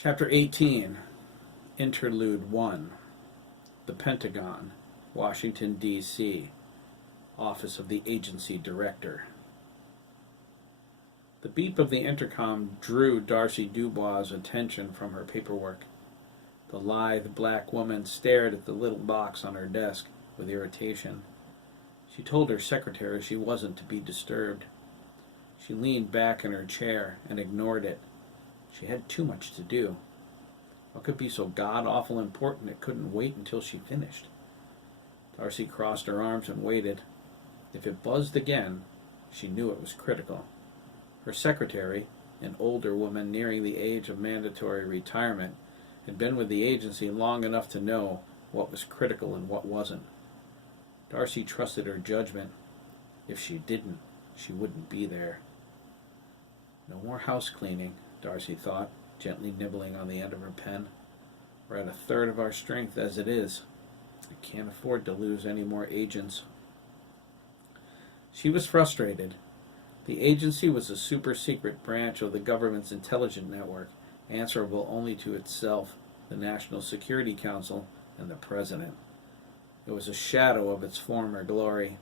Chapter 18, Interlude One, the Pentagon, Washington, D.C., Office of the Agency Director. The beep of the intercom drew Darcy Dubois' attention from her paperwork. The lithe black woman stared at the little box on her desk with irritation. She told her secretary she wasn't to be disturbed. She leaned back in her chair and ignored it. She had too much to do. What could be so god-awful important it couldn't wait until she finished? Darcy crossed her arms and waited. If it buzzed again, she knew it was critical. Her secretary, an older woman nearing the age of mandatory retirement, had been with the agency long enough to know what was critical and what wasn't. Darcy trusted her judgment. If she didn't, she wouldn't be there. No more house cleaning, Darcy thought, gently nibbling on the end of her pen. We're at a third of our strength as it is. I can't afford to lose any more agents. She was frustrated. The agency was a super-secret branch of the government's intelligence network, answerable only to itself, the National Security Council, and the President. It was a shadow of its former glory.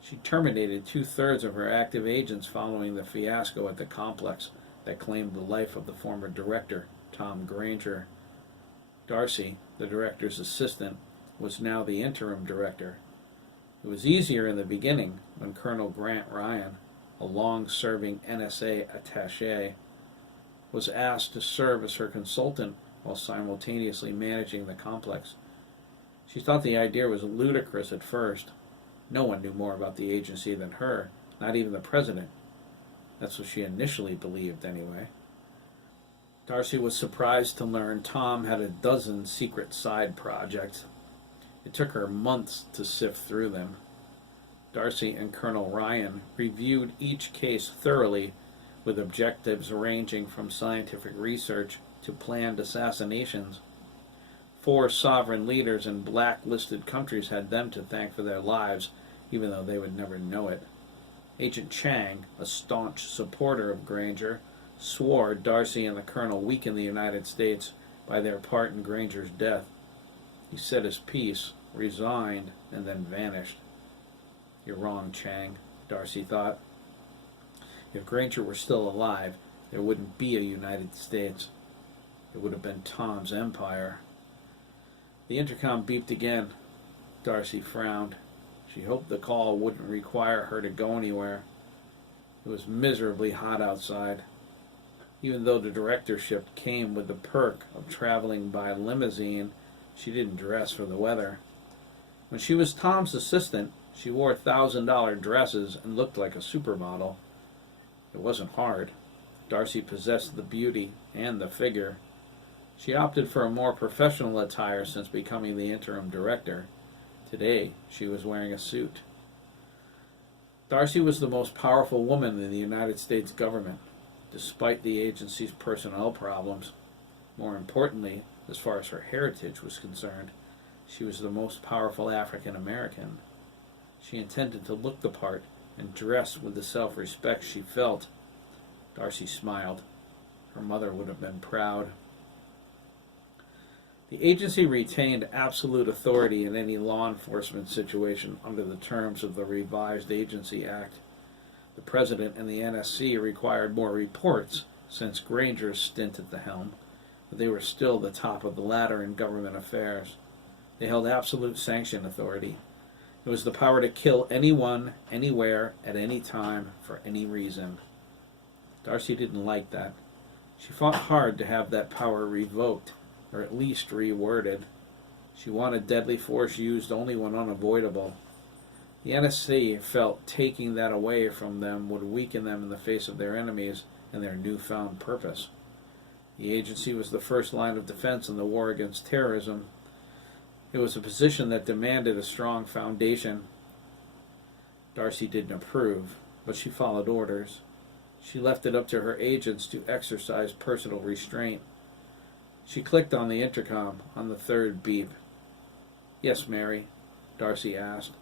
She terminated 2/3 of her active agents following the fiasco at the complex that claimed the life of the former director, Tom Granger. Darcy, the director's assistant, was now the interim director. It was easier in the beginning when Colonel Grant Ryan, a long-serving NSA attaché, was asked to serve as her consultant while simultaneously managing the complex. She thought the idea was ludicrous at first. No one knew more about the agency than her, not even the president. That's what she initially believed, anyway. Darcy was surprised to learn Tom had a dozen secret side projects. It took her months to sift through them. Darcy and Colonel Ryan reviewed each case thoroughly, with objectives ranging from scientific research to planned assassinations. 4 sovereign leaders in blacklisted countries had them to thank for their lives, even though they would never know it. Agent Chang, a staunch supporter of Granger, swore Darcy and the colonel weakened the United States by their part in Granger's death. He said his piece, resigned, and then vanished. You're wrong, Chang, Darcy thought. If Granger were still alive, there wouldn't be a United States. It would have been Tom's empire. The intercom beeped again. Darcy frowned. She hoped the call wouldn't require her to go anywhere. It was miserably hot outside. Even though the directorship came with the perk of traveling by limousine, she didn't dress for the weather. When she was Tom's assistant, she wore $1,000 dresses and looked like a supermodel. It wasn't hard. Darcy possessed the beauty and the figure. She opted for a more professional attire since becoming the interim director. Today, she was wearing a suit. Darcy was the most powerful woman in the United States government, despite the agency's personnel problems. More importantly, as far as her heritage was concerned, she was the most powerful African American. She intended to look the part and dress with the self-respect she felt. Darcy smiled. Her mother would have been proud. The agency retained absolute authority in any law enforcement situation under the terms of the revised Agency Act. The President and the NSC required more reports since Granger's stint at the helm, but they were still the top of the ladder in government affairs. They held absolute sanction authority. It was the power to kill anyone, anywhere, at any time, for any reason. Darcy didn't like that. She fought hard to have that power revoked, or at least reworded. She wanted deadly force used only when unavoidable. The NSC felt taking that away from them would weaken them in the face of their enemies and their newfound purpose. The agency was the first line of defense in the war against terrorism. It was a position that demanded a strong foundation. Darcy didn't approve, but she followed orders. She left it up to her agents to exercise personal restraint. She clicked on the intercom on the 3rd beep. Yes, Mary, Darcy asked.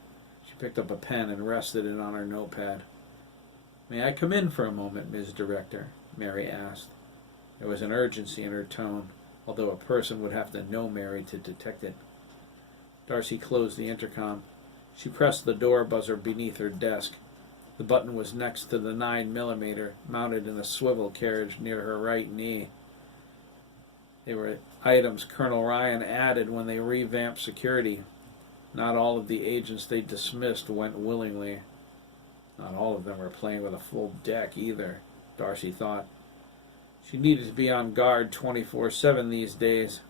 She picked up a pen and rested it on her notepad. May I come in for a moment, Ms. Director? Mary asked. There was an urgency in her tone, although a person would have to know Mary to detect it. Darcy closed the intercom. She pressed the door buzzer beneath her desk. The button was next to the 9mm, mounted in a swivel carriage near her right knee. They were items Colonel Ryan added when they revamped security. Not all of the agents they dismissed went willingly. Not all of them were playing with a full deck either, Darcy thought. She needed to be on guard 24/7 these days.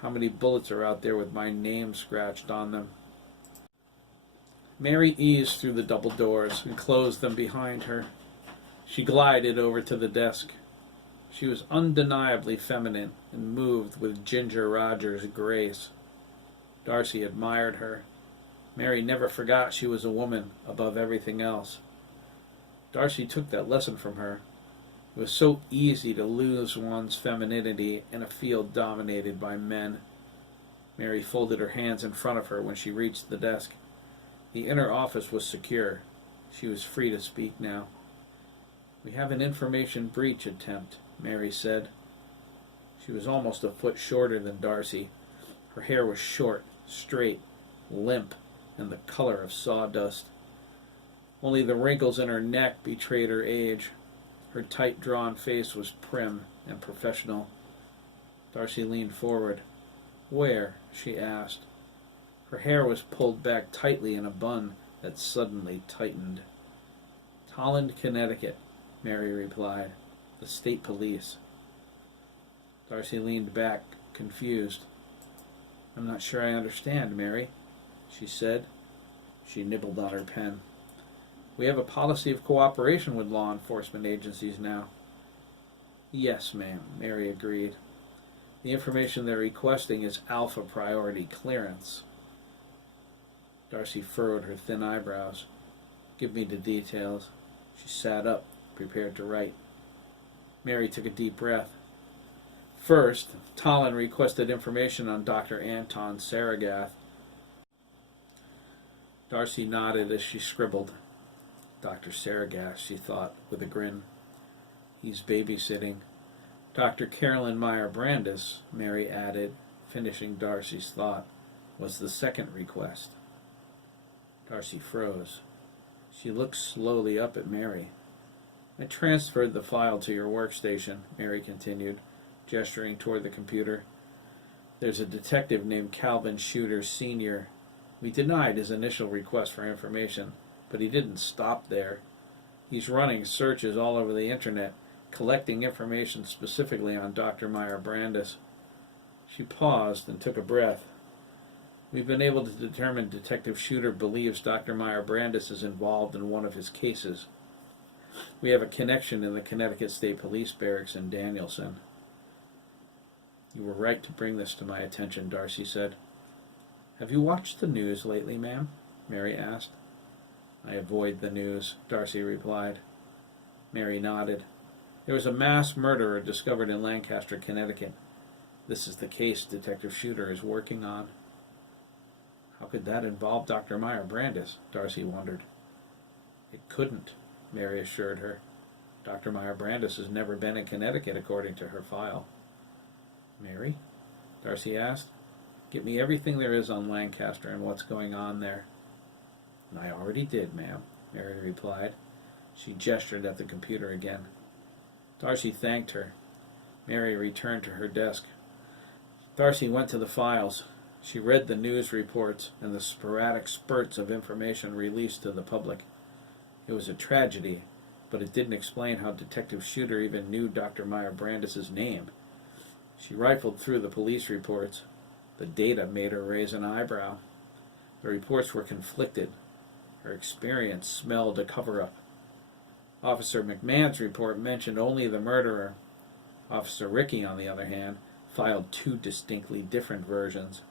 How many bullets are out there with my name scratched on them? Mary eased through the double doors and closed them behind her. She glided over to the desk. She was undeniably feminine and moved with Ginger Rogers' grace. Darcy admired her. Mary never forgot she was a woman above everything else. Darcy took that lesson from her. It was so easy to lose one's femininity in a field dominated by men. Mary folded her hands in front of her when she reached the desk. The inner office was secure. She was free to speak now. "We have an information breach attempt," Mary said. She was almost a foot shorter than Darcy. Her hair was short, straight, limp, and the color of sawdust. Only the wrinkles in her neck betrayed her age. Her tight-drawn face was prim and professional. Darcy leaned forward. "Where?" she asked. Her hair was pulled back tightly in a bun that suddenly tightened. "Holland, Connecticut," Mary replied. "The state police." Darcy leaned back, confused. "I'm not sure I understand, Mary," she said. She nibbled on her pen. "We have a policy of cooperation with law enforcement agencies now." "Yes, ma'am," Mary agreed. "The information they're requesting is alpha priority clearance." Darcy furrowed her thin eyebrows. "Give me the details." She sat up, prepared to write. Mary took a deep breath. First, Tallon requested information on Dr. Anton Saragath. Darcy nodded as she scribbled. "Dr. Saragath," she thought, with a grin. "He's babysitting." "Dr. Carolyn Meyer Brandis," Mary added, finishing Darcy's thought, "was the second request." Darcy froze. She looked slowly up at Mary. "I transferred the file to your workstation," Mary continued, gesturing toward the computer. "There's a detective named Calvin Shooter Sr. We denied his initial request for information, but he didn't stop there. He's running searches all over the internet, collecting information specifically on Dr. Meyer Brandis." She paused and took a breath. "We've been able to determine Detective Shooter believes Dr. Meyer Brandis is involved in one of his cases. We have a connection in the Connecticut State Police Barracks in Danielson." "You were right to bring this to my attention," Darcy said. "Have you watched the news lately, ma'am?" Mary asked. "I avoid the news," Darcy replied. Mary nodded. "There was a mass murderer discovered in Lancaster, Connecticut. This is the case Detective Shooter is working on." "How could that involve Dr. Meyer Brandis?" Darcy wondered. "It couldn't," Mary assured her. "Dr. Meyer Brandis has never been in Connecticut, according to her file." "Mary?" Darcy asked. "Get me everything there is on Lancaster and what's going on there." "And I already did, ma'am," Mary replied. She gestured at the computer again. Darcy thanked her. Mary returned to her desk. Darcy went to the files. She read the news reports and the sporadic spurts of information released to the public. It was a tragedy, but it didn't explain how Detective Shooter even knew Dr. Meyer Brandis' name. She rifled through the police reports. The data made her raise an eyebrow. The reports were conflicted. Her experience smelled a cover-up. Officer McMahon's report mentioned only the murderer. Officer Rickey, on the other hand, filed two distinctly different versions.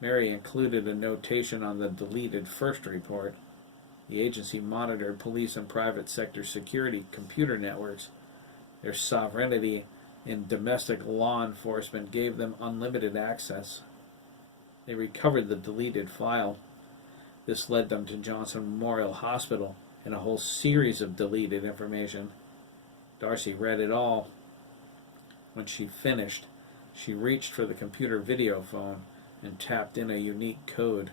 Mary included a notation on the deleted first report. The agency monitored police and private sector security computer networks. Their sovereignty in domestic law enforcement gave them unlimited access. They recovered the deleted file. This led them to Johnson Memorial Hospital and a whole series of deleted information. Darcy read it all. When she finished, she reached for the computer video phone and tapped in a unique code.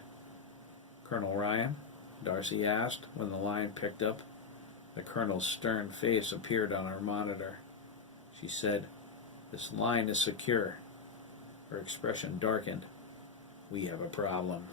"Colonel Ryan?" Darcy asked when the line picked up. The colonel's stern face appeared on her monitor. She said, "This line is secure." Her expression darkened. "We have a problem."